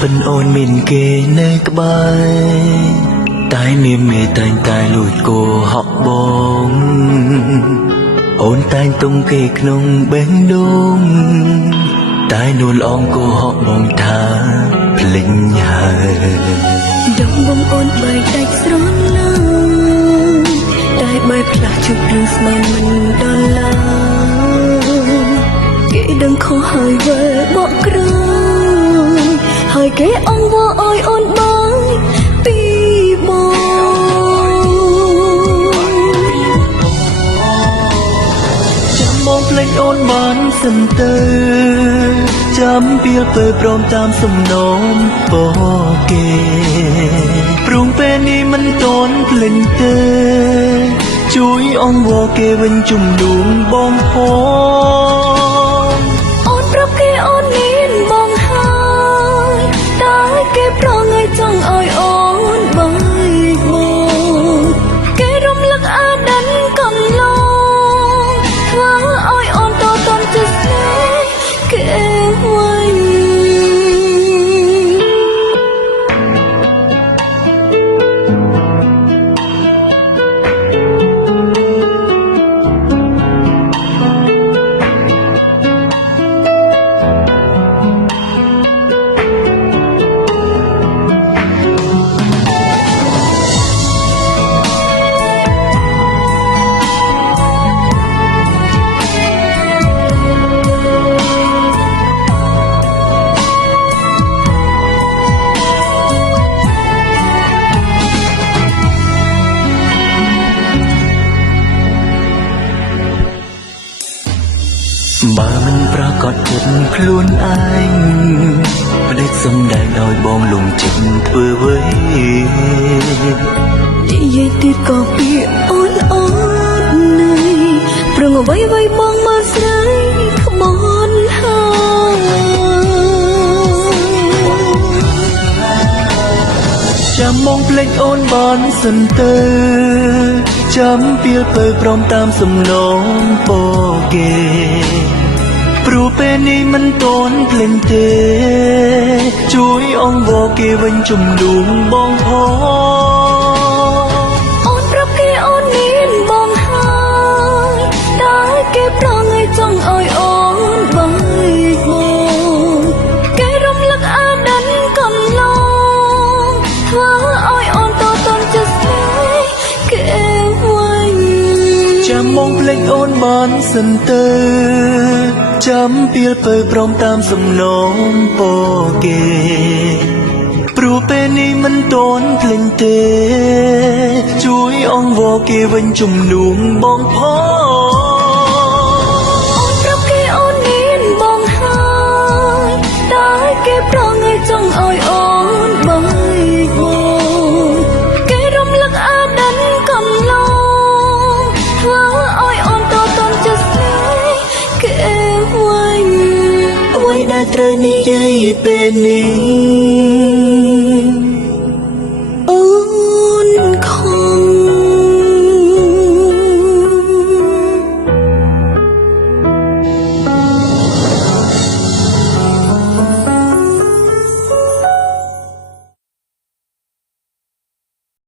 ពិនអូនមានគេនៅក្បែរតែមានមេតែងតែលួចគោហក់បងអូនតែងទុំគេក្នុងបេះដូងតែនួនអងគោហក់បងថាភ្លេចហើយដងបងអូនបែកដាច់ស្រឡះតែបែកផ្លាស់ជុករឿងស្មានមិនដល់ឡើយគេដឹងខុសហើយវិលបកក្រោយហើយគេអង្វរឲ្យអូនបងពីបងចាំបងភ្លេចអូនបានសិនទៅចាំពីលពេលព្រមតាមសំណូមពរគេព្រមពេលនេះមិនតន់ភ្លេចទេជួយអង្វរគេវិញជំនួសបងផងអូនប្រាប់គេអូនមានបងហើយតែគេប្រងឲ្យចង់ឲ្យអូនបងគេរំលឹកអាដិនកន្លងធ្វើឲ្យអូនតតន់ជាស្នេហ៍គេវិញបើមិនប្រកាសចិត្តខ្លួនឯងផ្ដេចសំដែងឲ្យបងលងចិត្តធ្វើអ្វីនិយាយទៀតក៏ពីអូនអូននៃព្រឹងអ្វីអ្វីបងមកស្រីខ្មោចហើយចាំមកភ្លេចអូនបានសិនទៅចាំពីលពេលព្រមតាមសំណូមពរគេព្រោះពេលនេះមិនតន់ភ្លេចទេជួយអង្វរគេវិញជំនួសបងផងអូនប្រាប់គេអូនមានបងហើយតែគេប្រងឲ្យចង់ឲ្យអូនបងគេរំលឹកអាដិនកន្លងធ្វើឲ្យអូនតតន់ជាស្នេហ៍គេវិញចាំមកភ្លេចអូនបានសិនទៅចាំពីលពេលព្រមតាមសំណូមពរគេព្រោះពេលនេះមិនតន់ភ្លេចទេជួយអង្វរគេវិញជំនួសបងផងអូនប្រាប់គេអូនមានបងហើយតែគេប្រងឲ្យចង់ឲ្យអូនបងគេរំលឹកអាដិនកន្លងធ្វើឲ្យអូនតតន់ជាស្នេហ៍គេវិញអ្វីដែលត្រូវនិយាយពេលនេះ